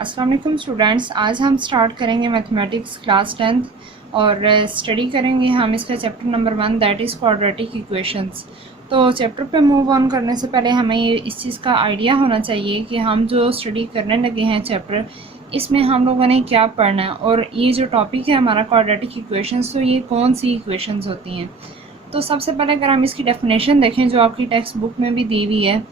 अस्सलाम वालेकुम स्टूडेंट्स, आज हम स्टार्ट करेंगे मैथमेटिक्स क्लास 10th और स्टडी करेंगे हम इसका chapter number 1 that is quadratic equations. तो चैप्टर पे मूव ऑन करने से पहले हमें ये इस चीज़ का आइडिया होना चाहिए कि हम जो स्टडी करने लगे हैं चैप्टर, इसमें हम लोगों ने क्या पढ़ना है और ये जो टॉपिक है हमारा क्वाड्रेटिक इक्वेशंस, तो ये कौन सी इक्वेशंस होती हैं। तो सबसे पहले अगर हम इसकी डेफिनेशन देखें जो आपकी टेक्स्ट बुक में भी दी हुई है,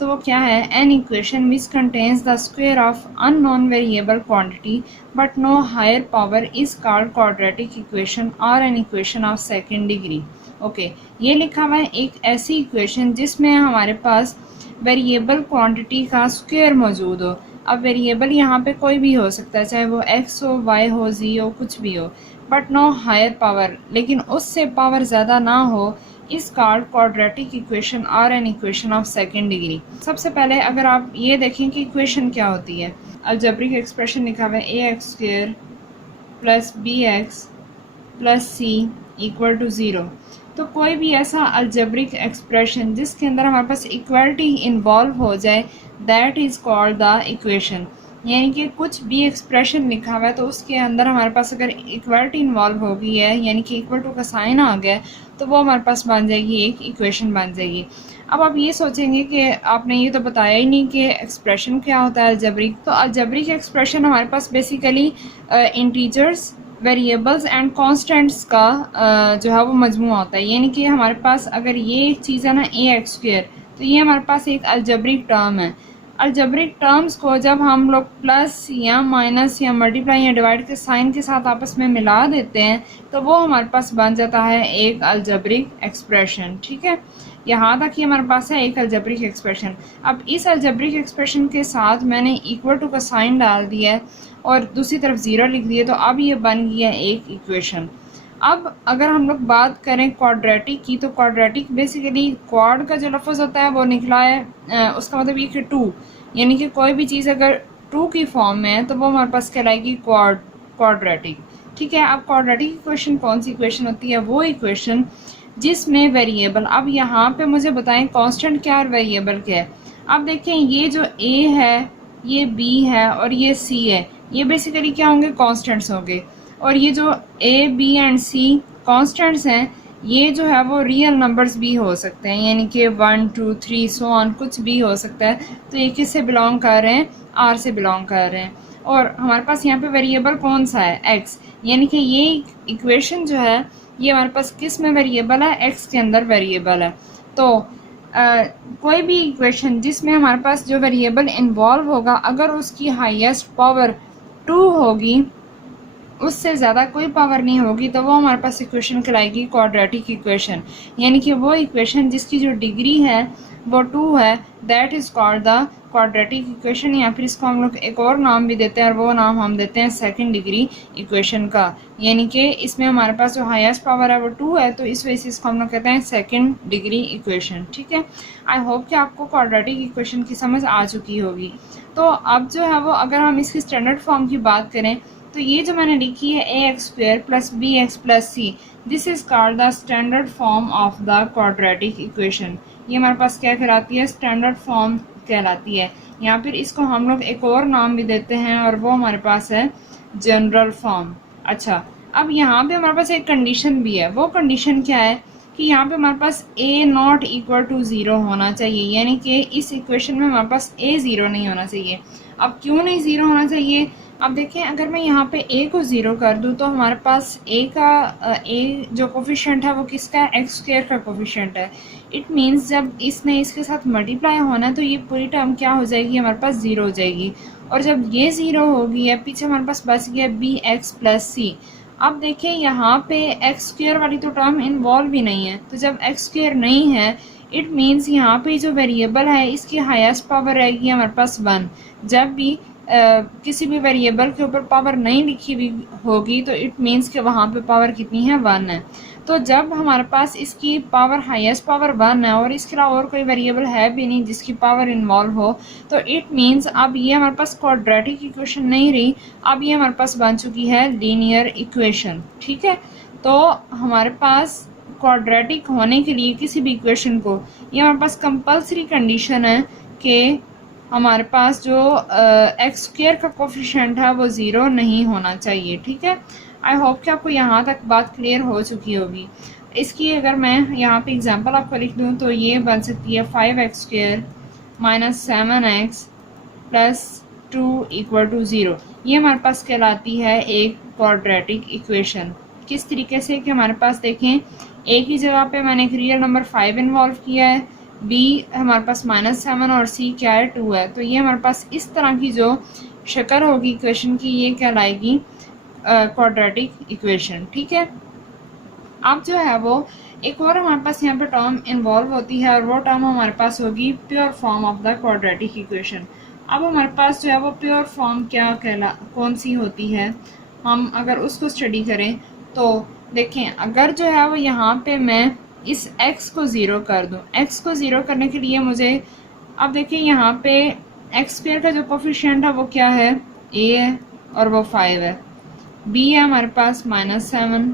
तो वो क्या है, an equation which contains the square of unknown variable quantity but no higher power is called quadratic equation और an equation of second degree. Okay, ये लिखा हुआ है एक ऐसी इक्वेशन जिसमें हमारे पास वेरिएबल क्वांटिटी का स्क्वायर मौजूद हो। अब वेरिएबल यहाँ पे कोई भी हो सकता है, चाहे वो एक्स हो, वाई हो, जी हो, कुछ भी हो, बट नो हायर पावर, लेकिन उससे पावर ज़्यादा ना हो, इस कॉल्ड क्वाड्रेटिक इक्वेशन और an equation of second degree. सबसे पहले अगर आप ये देखें कि इक्वेशन क्या होती है, अलजेब्रिक एक्सप्रेशन लिखा हुआ है a x square plus b x plus c equal to zero. तो कोई भी ऐसा अलजेब्रिक एक्सप्रेशन जिसके अंदर हमारे पास इक्वालिटी इन्वॉल्व हो जाए, that is called the equation. यानी कि कुछ भी एक्सप्रेशन लिखा हुआ है तो उसके अंदर हमारे पास अगर इक्वालिटी इन्वॉल्व हो गई है, यानी कि इक्वल टू का साइन आ गया, तो वो हमारे पास बन जाएगी, एक इक्वेशन बन जाएगी। अब आप ये सोचेंगे कि आपने ये तो बताया ही नहीं कि एक्सप्रेशन क्या होता है अलजेब्रिक। तो अलजेब्रिक एक्सप्रेशन हमारे पास basically integers, variables and constants का जो है वो मजमूआ होता है। यानी कि हमारे पास अगर ये एक चीज़ है ना ए एक्स स्क्वेयर, तो ये हमारे पास एक अलजेब्रिक टर्म है। अलजेब्रिक टर्म्स को जब हम लोग प्लस या माइनस या मल्टीप्लाई या डिवाइड के साइन के साथ आपस में मिला देते हैं, तो वो हमारे पास बन जाता है एक अलजेब्रिक एक्सप्रेशन। ठीक है, यहाँ तक ही हमारे पास है एक अलजेब्रिक एक्सप्रेशन। अब इस अलजेब्रिक एक्सप्रेशन के साथ मैंने इक्वल टू का साइन डाल दिया है और दूसरी तरफ ज़ीरो लिख दिया, तो अब ये बन गया एक इक्वेशन। अब अगर हम लोग बात करें क्वाड्रेटिक की, तो क्वाड्रेटिक बेसिकली क्वाड का जो लफ्ज़ होता है वो निकला है, उसका मतलब ये कि टू, यानी कि कोई भी चीज़ अगर टू की फॉर्म में है तो वो हमारे पास कहलाएगी क्वाड्रेटिक। ठीक है, अब क्वाड्रेटिक इक्वेशन कौन सी इक्वेशन होती है, वो इक्वेशन जिसमें वेरिएबल, अब यहाँ पे मुझे बताएं कांस्टेंट क्या और वेरिएबल क्या है। अब देखें ये जो ए है, ये बी है और ये सी है, ये बेसिकली क्या होंगे, कांस्टेंट्स होंगे। और ये जो a b and c constants हैं, ये जो है वो रियल नंबर्स भी हो सकते हैं, यानी कि 1 2 3 सो ऑन कुछ भी हो सकता है। तो ये किस से बिलोंग कर रहे हैं, आर से बिलोंग कर रहे हैं। और हमारे पास यहाँ पे वेरिएबल कौन सा है, एक्स, यानी कि ये इक्वेशन जो है ये हमारे पास किस में वेरिएबल है, एक्स के अंदर वेरिएबल है। तो कोई भी इक्वेशन जिसमें हमारे पास जो वेरिएबल इन्वॉल्व होगा, अगर उसकी हाईएस्ट पावर 2 होगी, उससे ज़्यादा कोई पावर नहीं होगी, तो वो हमारे पास इक्वेशन कहलाएगी क्वाड्रेटिक इक्वेशन। यानी कि वो इक्वेशन जिसकी जो डिग्री है वो 2 है, that is called the quadratic equation. या फिर इसको हम लोग एक और नाम भी देते हैं, और वो नाम हम देते हैं सेकंड डिग्री इक्वेशन का। यानी कि इसमें हमारे पास जो हाईएस्ट पावर है वो 2 है, तो इस वजह से इसको हम लोग कहते हैं सेकंड डिग्री इक्वेशन। ठीक है, आई होप कि आपको क्वाड्रेटिक इक्वेशन की समझ आ चुकी होगी। तो अब जो है वो अगर हम इसकी स्टैंडर्ड फॉर्म की बात करें, तो ये जो मैंने लिखी है a x square plus b x plus c, this is called the standard form of the quadratic equation. ये हमारे पास क्या कहलाती है, स्टैंडर्ड फॉर्म कहलाती है। या फिर इसको हम लोग एक और नाम भी देते हैं, और वो हमारे पास है जनरल फॉर्म। अच्छा, अब यहाँ पे हमारे पास एक कंडीशन भी है। वो कंडीशन क्या है कि यहाँ पे हमारे पास ए नॉट इक्वल टू ज़ीरो होना चाहिए, यानी कि इस इक्वेशन में हमारे पास ए ज़ीरो नहीं होना चाहिए। अब क्यों नहीं ज़ीरो होना चाहिए, अब देखें, अगर मैं यहाँ पे a को ज़ीरो कर दूँ तो हमारे पास a जो कोफिशिएंट है वो किसका है, एक्स स्क्वायर का कोफिशिएंट है। इट मीन्स जब इसने इसके साथ मल्टीप्लाई होना है तो ये पूरी टर्म क्या हो जाएगी, हमारे पास ज़ीरो हो जाएगी। और जब ये ज़ीरो होगी है, पीछे हमारे पास बच गया बी एक्स प्लस सी। अब देखें यहाँ पे एक्स स्क्वायर वाली तो टर्म इन्वॉल्व ही नहीं है, तो जब एक्स स्क्वायर नहीं है, इट मीन्स यहाँ पे जो वेरिएबल है इसकी हाईएस्ट पावर रहेगी हमारे पास 1। जब भी किसी भी वेरिएबल के ऊपर पावर नहीं लिखी हुई होगी, तो इट मीन्स कि वहाँ पे पावर कितनी है, 1 है। तो जब हमारे पास इसकी पावर हाईएस्ट पावर 1 है और इसके अलावा और कोई वेरिएबल है भी नहीं जिसकी पावर इन्वॉल्व हो, तो इट मीन्स अब ये हमारे पास क्वाड्रेटिक इक्वेशन नहीं रही, अब ये हमारे पास बन चुकी है लीनियर इक्वेशन। ठीक है, तो हमारे पास क्वाड्रेटिक होने के लिए किसी भी इक्वेशन को, ये हमारे पास कंपल्सरी कंडीशन है कि हमारे पास जो एक्स स्क्वायर का कोफिशिएंट है वो ज़ीरो नहीं होना चाहिए। ठीक है, आई होप कि आपको यहाँ तक बात क्लियर हो चुकी होगी। इसकी अगर मैं यहाँ पे एग्जांपल आपको लिख दूँ तो ये बन सकती है 5x² minus 7x plus 2 equal to 0। ये हमारे पास कहलाती है एक क्वाड्रेटिक इक्वेशन। किस तरीके से कि हमारे पास देखें, एक ही जगह पे मैंने एक रियल नंबर 5 इन्वॉल्व किया है, बी हमारे पास -7 और सी क्या है 2 है। तो ये हमारे पास इस तरह की जो शक्ल होगी इक्वेशन की ये कहलाएगी क्वाड्रेटिक इक्वेशन। ठीक है, अब जो है वो एक और हमारे पास यहाँ पे टर्म इन्वॉल्व होती है और वो टर्म हमारे पास होगी pure form of the quadratic equation. अब हमारे पास जो है वो प्योर फॉर्म कौन सी होती है, हम अगर उसको स्टडी करें तो देखें, अगर जो है वो यहाँ पे मैं इस x को ज़ीरो कर दूँ, x को ज़ीरो करने के लिए मुझे, अब देखिए यहाँ पे एक्स स्क्वायर का जो कोफिशिएंट है वो क्या है, a है और वो 5 है, b है हमारे पास -7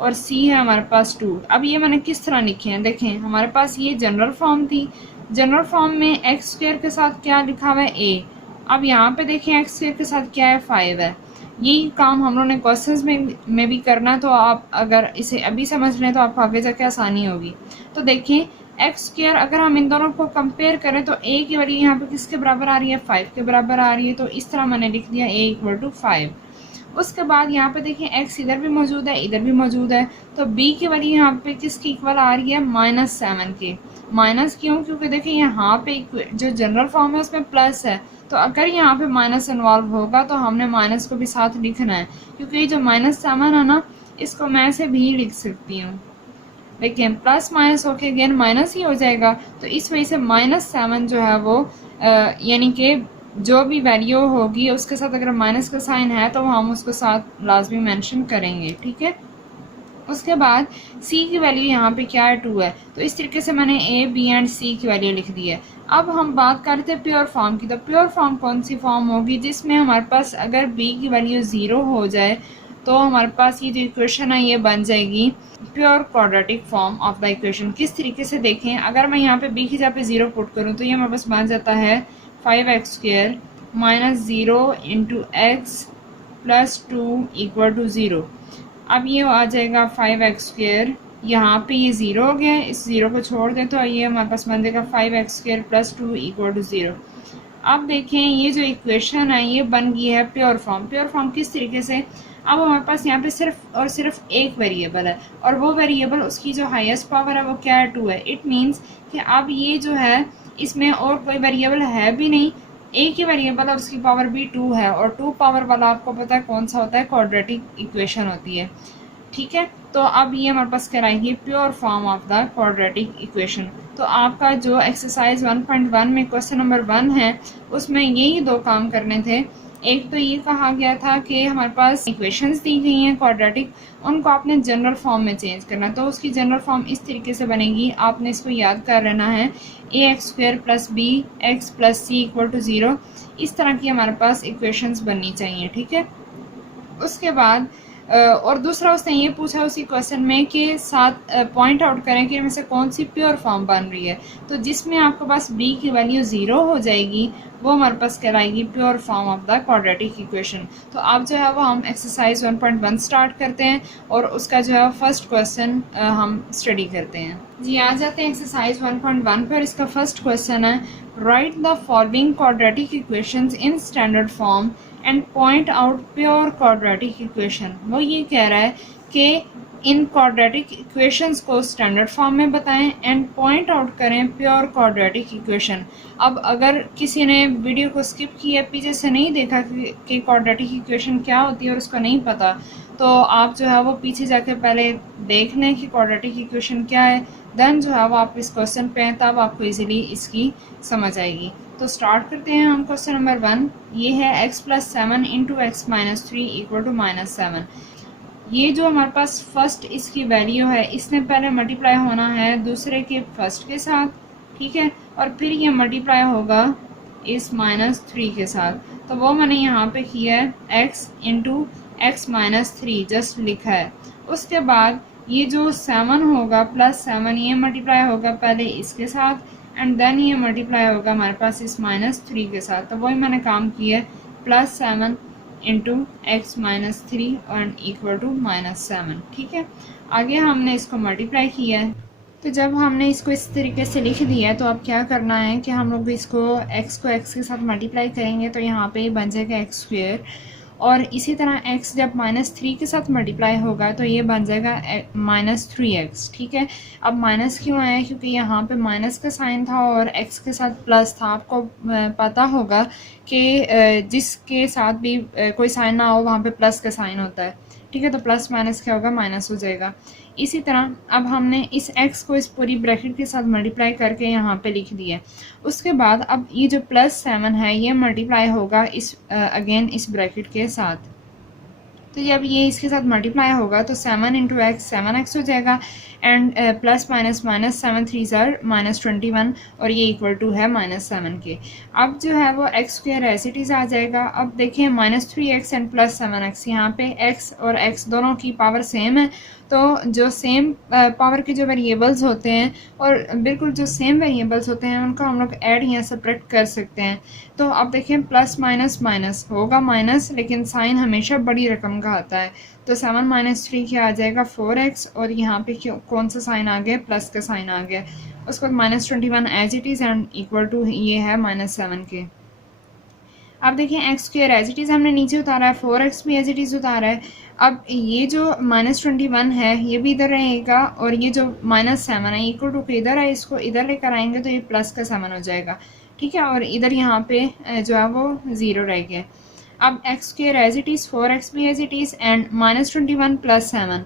और c है हमारे पास 2। अब ये मैंने किस तरह लिखे हैं, देखें हमारे पास ये जनरल फॉर्म थी, जनरल फॉर्म में एक्स स्क्वायर के साथ क्या लिखा हुआ है a, अब यहाँ पे देखें एक्स स्क्वायर के साथ क्या है 5 है। यही काम हम लोगों ने क्वेश्चंस में भी करना, तो आप अगर इसे अभी समझ लें तो आपको आगे जाके आसानी होगी। तो देखें एक्स स्क्वायर अगर हम इन दोनों को कंपेयर करें तो a की वैल्यू यहाँ पे किसके बराबर आ रही है, 5 के बराबर आ रही है, तो इस तरह मैंने लिख दिया a इक्वल टू 5। उसके बाद यहाँ पे देखिए x इधर भी मौजूद है इधर भी मौजूद है, तो b की वैल्यू यहाँ पे किसकी इक्वल आ रही है, -7 के। माइनस क्यों, क्योंकि देखिए यहाँ पे जो जनरल फॉर्म है उसमें प्लस है, तो अगर यहाँ पे माइनस इन्वॉल्व होगा तो हमने माइनस को भी साथ लिखना है, क्योंकि ये जो -7 है ना इसको मैं ऐसे भी लिख सकती हूँ, लेकिन प्लस माइनस होके अगेन माइनस ही हो जाएगा, तो इस वजह से -7 जो है वो यानी कि जो भी वैल्यू होगी उसके साथ अगर माइनस का साइन है तो हम उसको साथ लाजमी मेंशन करेंगे। ठीक है, उसके बाद c की वैल्यू यहाँ पे क्या है 2 है, तो इस तरीके से मैंने a b एंड c की वैल्यू लिख दी है। अब हम बात करते हैं प्योर फॉर्म की, तो प्योर फॉर्म कौन सी फॉर्म होगी जिसमें हमारे पास अगर b की वैल्यू 0 हो जाए तो हमारे पास ये जो इक्वेशन है ये बन जाएगी pure quadratic form of the equation. किस तरीके से देखें, अगर मैं यहाँ पे b की जगह पे 0 पुट करूँ तो ये हमारे पास बन जाता है 5x² minus 0 into x plus 2 equal to 0। अब ये आ जाएगा 5x², यहाँ पे ये 0 हो गया, इस 0 को छोड़ दें तो ये हमारे पास बन जाएगा 5x² प्लस 2 इक्वल टू 0। अब देखें ये जो इक्वेशन है ये बन गई है प्योर फॉर्म। प्योर फॉर्म किस तरीके से, अब हमारे पास यहाँ पे सिर्फ और सिर्फ एक वेरिएबल है और वो वेरिएबल उसकी जो हाईएस्ट पावर है वो क्या है, 2 है। इट मीन्स कि अब ये जो है इसमें और कोई वेरिएबल है भी नहीं, एक ही वेरिएबल है उसकी पावर भी 2 है, और 2 पावर वाला आपको पता है कौन सा होता है, क्वाड्रेटिक इक्वेशन होती है। ठीक है, तो अब ये हमारे पास कराएंगे pure form of the quadratic equation. तो आपका जो एक्सरसाइज 1.1 में क्वेश्चन नंबर 1 है उसमें यही दो काम करने थे। एक तो ये कहा गया था कि हमारे पास इक्वेशंस दी गई हैं क्वाड्रेटिक, उनको आपने जनरल फॉर्म में चेंज करना है, तो उसकी जनरल फॉर्म इस तरीके से बनेगी, आपने इसको याद कर लेना है ax² plus b x plus c equal to 0। इस तरह की हमारे पास इक्वेशंस बननी चाहिए। ठीक है, उसके बाद और दूसरा उसने ये पूछा उसी क्वेश्चन में कि साथ पॉइंट आउट करें कि इनमें से कौन सी प्योर फॉर्म बन रही है, तो जिसमें आपके पास b की वैल्यू 0 हो जाएगी वो हमारे पास कहलाएगी pure form of the quadratic equation. तो अब जो है वो हम एक्सरसाइज 1.1 स्टार्ट करते हैं और उसका जो है फर्स्ट क्वेश्चन हम स्टडी करते हैं। जी आ जाते हैं एक्सरसाइज 1.1 पर। इसका फर्स्ट क्वेश्चन है right the following quadratic equations in standard form and point out pure quadratic equation. वो ये कह रहा है कि इन क्वाड्रेटिक इक्वेशंस को स्टैंडर्ड फॉर्म में बताएं एंड पॉइंट आउट करें प्योर क्वाड्रेटिक इक्वेशन। अब अगर किसी ने वीडियो को स्किप किया, पीछे से नहीं देखा कि क्वाड्रेटिक इक्वेशन क्या होती है और उसको नहीं पता, तो आप जो है वो पीछे जाके पहले देख लें कि क्वाड्रेटिक इक्वेशन क्या है, देन जो है वो आप इस क्वेश्चन पे हैं तब आपको इजीली इसकी समझ आएगी। तो स्टार्ट करते हैं हम क्वेश्चन नंबर 1। ये है x plus 7 into x minus 3 equal to -7। ये जो हमारे पास फर्स्ट इसकी वैल्यू है इसने पहले मल्टीप्लाई होना है दूसरे के फर्स्ट के साथ, ठीक है, और फिर ये मल्टीप्लाई होगा इस -3 के साथ। तो वो मैंने यहाँ पे किया है x into x minus 3 just लिखा है। उसके बाद ये जो 7 होगा प्लस 7 ये मल्टीप्लाई होगा पहले इसके साथ, एंड देन ये मल्टीप्लाई होगा हमारे पास इस -3 के साथ। तो वही मैंने काम किया है, +7 into x -3 and equal to -7। ठीक है, आगे हमने इसको मल्टीप्लाई किया है। तो जब हमने इसको इस तरीके से लिख दिया है तो अब क्या करना है कि हम लोग इसको x को x के साथ मल्टीप्लाई करेंगे तो यहाँ पे बन जाएगा x², और इसी तरह x जब -3 के साथ मल्टीप्लाई होगा तो ये बन जाएगा -3x। ठीक है, अब माइनस क्यों आया, क्योंकि यहाँ पे माइनस का साइन था और x के साथ प्लस था। आपको पता होगा कि जिसके साथ भी कोई साइन ना हो वहाँ पे प्लस का साइन होता है। ठीक है, तो प्लस माइनस क्या होगा, माइनस हो जाएगा। इसी तरह अब हमने इस x को इस पूरी ब्रैकेट के साथ मल्टीप्लाई करके यहाँ पे लिख दिया। उसके बाद अब ये जो +7 है ये मल्टीप्लाई होगा इस अगेन इस ब्रैकेट के साथ। तो जब ये इसके साथ मल्टीप्लाई होगा तो 7 इंटू एक्स 7x हो जाएगा, एंड प्लस माइनस माइनस 7 3 ज़र -21, और ये इक्वल टू है -7 के। अब जो है वो x² ऐसे इट इज़ आ जाएगा। अब देखें -3x एंड +7x, यहाँ पे x और x दोनों की पावर सेम है, तो जो सेम पावर के जो वेरिएबल्स होते हैं और बिल्कुल जो सेम वेरिएबल्स होते हैं उनका हम लोग ऐड या सब्ट्रैक्ट कर सकते हैं। तो अब देखें प्लस माइनस माइनस होगा माइनस, लेकिन साइन हमेशा बड़ी रकम का आता है। तो 7 - 3 क्या आ जाएगा 4x, और यहाँ पे कौन सा साइन आ गया, प्लस का साइन आ गया। उसके बाद -21 as it is and equal to ये है -7 के। अब देखिए x² एज इट इज़ हमने नीचे उतारा है, 4x भी एज इट इज़ उतारा है। अब ये जो -21 है ये भी इधर रहेगा, और ये जो -7 है इक्वल टू के इधर है, इसको इधर लेकर आएंगे तो ये प्लस का 7 हो जाएगा। ठीक है, और इधर यहाँ पे जो है वो 0 रह गया। अब x² as it is, 4x भी as it is, and -21 + 7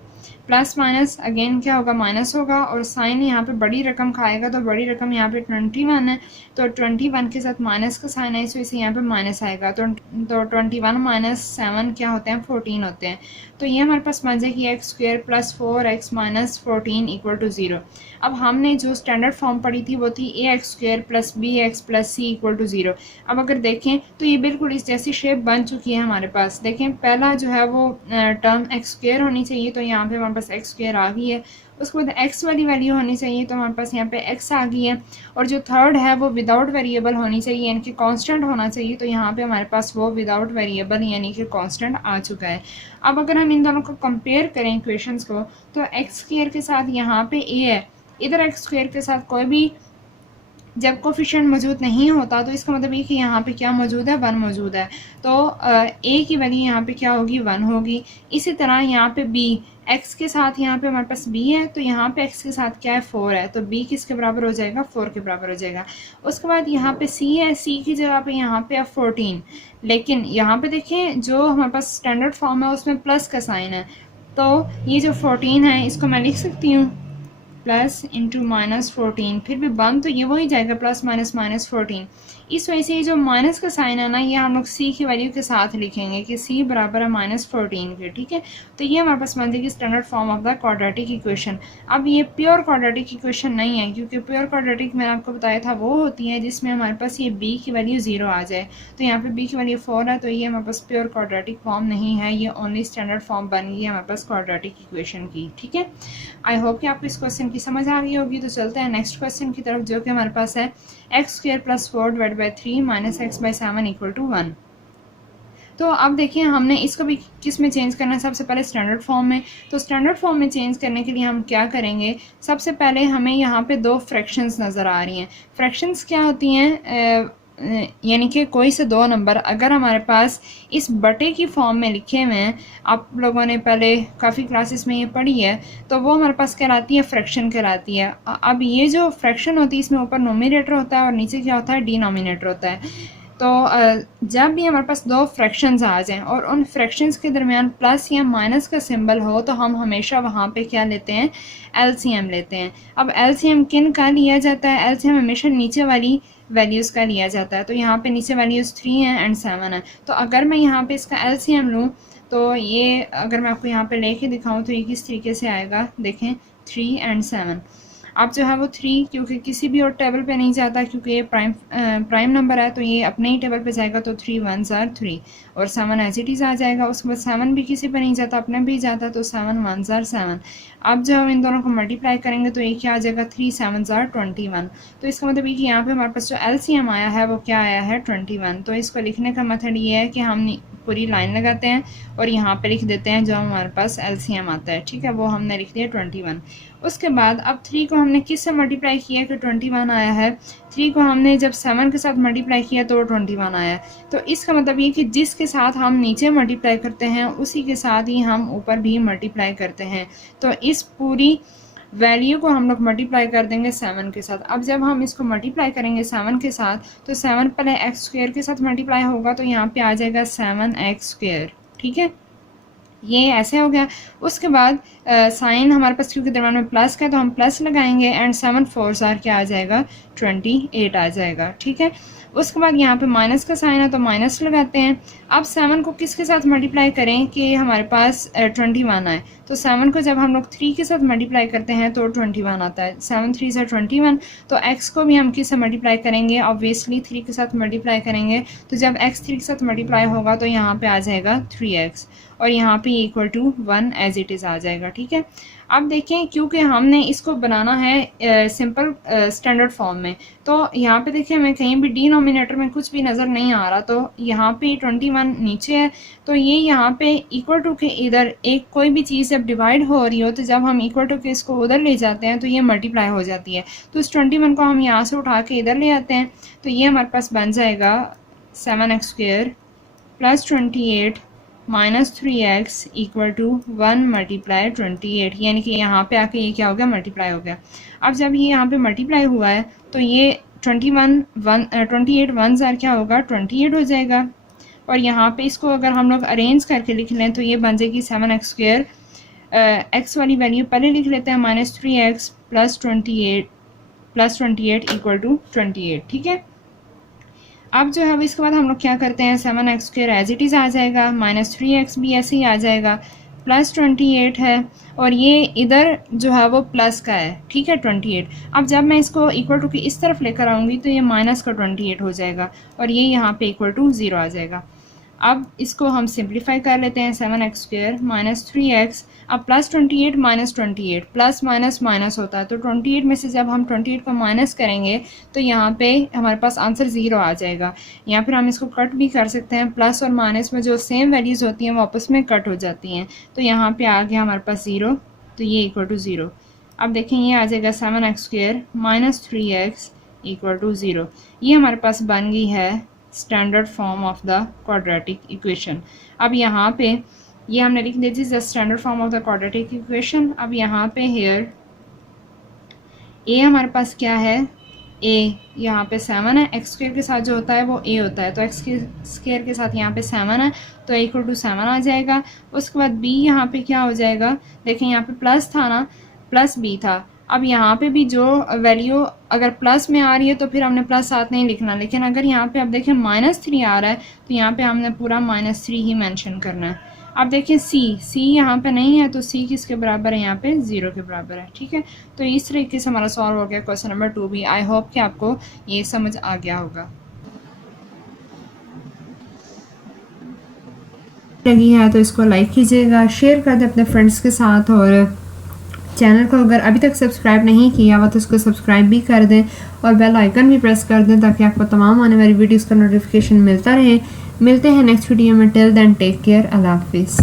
plus minus again क्या होगा, माइनस होगा, और साइन यहाँ पे बड़ी रकम खाएगा, तो बड़ी रकम यहाँ पे 21 है, तो 21 के साथ माइनस का साइन है, इस वजह से यहाँ पे माइनस आएगा। तो 21 - 7 क्या होते हैं, 14 होते हैं। तो ये हमारे पास बन जाएगी x² + 4x - 14 इक्वल टू 0। अब हमने जो स्टैंडर्ड फॉर्म पढ़ी थी वो थी ax² + bx + c equal to 0। अब अगर देखें तो ये बिल्कुल इस जैसी शेप बन चुकी है हमारे पास। देखें पहला जो है वो टर्म x² होनी चाहिए, तो यहाँ पे हमारे पास x² आ गई है। उसके बाद x वाली वैल्यू होनी चाहिए, तो हमारे पास यहाँ पे x आ गई है, और जो थर्ड है वो विदाउट वेरिएबल होनी चाहिए, यानी कि कांस्टेंट होना चाहिए, तो यहाँ पे हमारे पास वो विदाउट वेरिएबल यानी कि कांस्टेंट आ चुका है। अब अगर हम इन दोनों को कंपेयर करें इक्वेशंस को, तो x² के साथ यहाँ पे a है, इधर x² के साथ कोई भी जब कोफिशिएंट मौजूद नहीं होता तो इसका मतलब ये कि यहाँ पे क्या मौजूद है, 1 मौजूद है, तो a की वैल्यू यहाँ पे क्या होगी, 1 होगी। इसी तरह यहाँ पे b, x के साथ यहाँ पे हमारे पास b है, तो यहाँ पे x के साथ क्या है, 4 है, तो b किसके बराबर हो जाएगा, 4 के बराबर हो जाएगा। उसके बाद यहाँ पे c है, c की जगह पे यहाँ पे 14, लेकिन यहाँ पे देखें जो हमारे पास स्टैंडर्ड फॉर्म है उसमें प्लस का साइन है, तो ये जो 14 है इसको मैं लिख सकती हूँ प्लस इंटू -14, फिर भी बन तो ये वही जाएगा प्लस माइनस -14। इस वजह से ये जो माइनस का साइन है ना, ये हम लोग c की वैल्यू के साथ लिखेंगे कि c बराबर है -14 के। ठीक है, तो ये हमारे पास बन जाएगी standard form of the quadratic equation. अब ये प्योर क्वाड्रेटिक इक्वेशन नहीं है, क्योंकि प्योर क्वाड्रेटिक मैंने आपको बताया था वो होती है जिसमें हमारे पास ये b की वैल्यू 0 आ जाए। तो यहाँ पे b की वैल्यू 4 है, तो ये हमारे पास प्योर क्वाड्रेटिक फॉर्म नहीं है, ये ओनली स्टैंडर्ड फॉर्म बन गई है हमारे पास क्वाड्रेटिक इक्वेशन की। ठीक है, आई होप कि आपको इस क्वेश्चन की समझ आ गई होगी। तो चलते हैं नेक्स्ट क्वेश्चन की तरफ, जो कि हमारे पास है x² + 4/3 - x/7 इक्वल टू 1। तो अब देखिए हमने इसको भी किस में चेंज करना है, सबसे पहले स्टैंडर्ड फॉर्म में। तो स्टैंडर्ड फॉर्म में चेंज करने के लिए हम क्या करेंगे, सबसे पहले हमें यहाँ पे 2 फ्रैक्शंस नज़र आ रही हैं। फ्रैक्शंस क्या होती हैं, यानी कि कोई से 2 नंबर अगर हमारे पास इस बटे की फॉर्म में लिखे हुए हैं, आप लोगों ने पहले काफ़ी क्लासेस में ये पढ़ी है, तो वो हमारे पास कहलाती है फ्रैक्शन कहलाती है। अब ये जो फ्रैक्शन होती है इसमें ऊपर नोमिनेटर होता है और नीचे क्या होता है, डिनोमिनेटर होता है। तो जब भी हमारे पास 2 फ्रैक्शंस आ जाएं और उन फ्रैक्शंस के दरमियान प्लस या माइनस का सिंबल हो, तो हम हमेशा वहाँ पे क्या लेते हैं, एलसीएम लेते हैं। अब एलसीएम किन का लिया जाता है, एलसीएम हमेशा नीचे वाली वैल्यूज़ का लिया जाता है। तो यहाँ पे नीचे वैल्यूज़ 3 हैं एंड 7 है। तो अगर मैं यहाँ पे इसका एलसीएम लूँ, तो ये अगर मैं आपको यहाँ पे लेके दिखाऊँ तो ये किस तरीके से आएगा, देखें 3 एंड 7। अब जो है वो 3 क्योंकि किसी भी और टेबल पे नहीं जाता क्योंकि ये प्राइम नंबर है तो ये अपने ही टेबल पे जाएगा, तो 3 1s are 3 और 7 एज इट इज़ आ जाएगा। उसके बाद 7 भी किसी पे नहीं जाता, अपने भी जाता, तो 7 1s are 7। अब जब हम इन दोनों को मल्टीप्लाई करेंगे तो ये क्या आ जाएगा, 3 7s are 21। तो इसका मतलब ये कि यहाँ पे हमारे पास जो LCM आया है वो क्या आया है, 21। तो इसको लिखने का मेथड ये है कि हम पूरी लाइन लगाते हैं और यहाँ पे लिख देते हैं जो हमारे पास LCM आता है, ठीक है, वो हमने लिख दिया 21। उसके बाद अब 3 को हमने किस से मल्टीप्लाई किया कि 21 आया है, 3 को हमने जब 7 के साथ मल्टीप्लाई किया तो 21 आया है। तो इसका मतलब ये कि जिसके साथ हम नीचे मल्टीप्लाई करते हैं उसी के साथ ही हम ऊपर भी मल्टीप्लाई करते हैं। तो इस पूरी वैल्यू को हम लोग मल्टीप्लाई कर देंगे 7 के साथ। अब जब हम इसको मल्टीप्लाई करेंगे 7 के साथ तो 7 पहले एक्स स्क्वायर के साथ मल्टीप्लाई होगा, तो यहाँ पे आ जाएगा 7x स्क्वायर, ठीक है, ये ऐसे हो गया। उसके बाद साइन हमारे पास क्योंकि दरम्यान में प्लस का है तो हम प्लस लगाएंगे एंड 7 4s are क्या आ जाएगा, 28 आ जाएगा, ठीक है। उसके बाद यहाँ पे माइनस का साइन है तो माइनस लगाते हैं। अब 7 को किसके साथ मल्टीप्लाई करें कि हमारे पास 21 आए, तो 7 को जब हम लोग 3 के साथ मल्टीप्लाई करते हैं तो 21 आता है, 7 3 से 21। तो x को भी हम किस से मल्टीप्लाई करेंगे, ऑब्वियसली 3 के साथ मल्टीप्लाई करेंगे। तो जब x 3 के साथ मल्टीप्लाई होगा तो यहाँ पे आ जाएगा 3x और यहाँ पे equal to 1 as it is आ जाएगा, ठीक है। अब देखें क्योंकि हमने इसको बनाना है सिंपल स्टैंडर्ड फॉर्म में, तो यहाँ पे देखें हमें कहीं भी डिनोमिनेटर में कुछ भी नज़र नहीं आ रहा, तो यहाँ पे 21 नीचे है, तो ये यहाँ पे इक्वल टू के इधर एक कोई भी चीज़ जब डिवाइड हो रही हो तो जब हम इक्वल टू के इसको उधर ले जाते हैं तो ये मल्टीप्लाई हो जाती है। तो इस 21 को हम यहाँ से उठा के इधर ले आते हैं, तो ये हमारे पास बन जाएगा 7x square plus 28 minus 3x equal to 1 multiply 28, यानी कि यहाँ पे आके ये क्या हो गया, मल्टीप्लाई हो गया। अब जब ये यहाँ पे मल्टीप्लाई हुआ है तो ये 28 1s are क्या होगा, 28 हो जाएगा। और यहाँ पे इसको अगर हम लोग अरेंज करके लिख लें तो ये बन जाएगी 7x स्क्वायर, x वाली वैल्यू पहले लिख लेते हैं, minus 3x plus 28 equal to 28, ठीक है। अब जो है अब इसके बाद हम लोग क्या करते हैं, 7x square as it is आ जाएगा, माइनस 3x भी ऐसे ही आ जाएगा, प्लस 28 है और ये इधर जो है वो प्लस का है, ठीक है, 28। अब जब मैं इसको इक्वल टू की इस तरफ लेकर आऊँगी तो ये माइनस का 28 हो जाएगा और ये यहाँ पे इक्वल टू 0 आ जाएगा। अब इसको हम सिंप्लीफाई कर लेते हैं, 7x स्क्वायर माइनस 3x, अब plus 28 minus 28, plus minus minus होता है, तो 28 में से जब हम 28 को माइनस करेंगे तो यहाँ पे हमारे पास आंसर 0 आ जाएगा। यहाँ पर हम इसको कट भी कर सकते हैं, प्लस और माइनस में जो सेम वैल्यूज़ होती हैं वो आपस में कट हो जाती हैं, तो यहाँ पे आ गया हमारे पास 0, तो ये इक्वल टू 0। अब देखें ये आ जाएगा 7x square minus 3x equal to 0। ये हमारे पास बन गई है standard form of the quadratic equation. अब यहाँ पे ये हमने लिख दी थी the standard form of the quadratic equation. अब यहाँ पे हेयर ए हमारे पास क्या है, ए यहाँ पे 7 है, एक्स स्क्वायर के साथ जो होता है वो ए होता है, तो एक्स स्क्वायर के साथ यहाँ पे 7 है तो इक्वल टू 7 आ जाएगा। उसके बाद बी यहाँ पे क्या हो जाएगा, देखें यहाँ पे प्लस था ना, प्लस बी था। अब यहाँ पे भी जो वैल्यू अगर प्लस में आ रही है तो फिर हमने प्लस साथ नहीं लिखना, लेकिन अगर यहाँ पे अब देखें -3 आ रहा है तो यहाँ पे हमने पूरा -3 ही मेंशन करना है। अब देखें सी यहाँ पे नहीं है तो सी किसके बराबर है, यहाँ पे 0 के बराबर है, ठीक है। तो इस तरीके से हमारा सॉल्व हो गया क्वेश्चन नंबर 2 भी। आई होप कि आपको ये समझ आ गया होगा। लगी है तो इसको लाइक कीजिएगा, शेयर कर दें अपने फ्रेंड्स के साथ, और चैनल को अगर अभी तक सब्सक्राइब नहीं किया हुआ तो उसको सब्सक्राइब भी कर दें और बेल आइकन भी प्रेस कर दें ताकि आपको तमाम आने वाली वीडियोस का नोटिफिकेशन मिलता रहे। मिलते हैं नेक्स्ट वीडियो में, टिल देन टेक केयर, अल्लाह हाफिज़।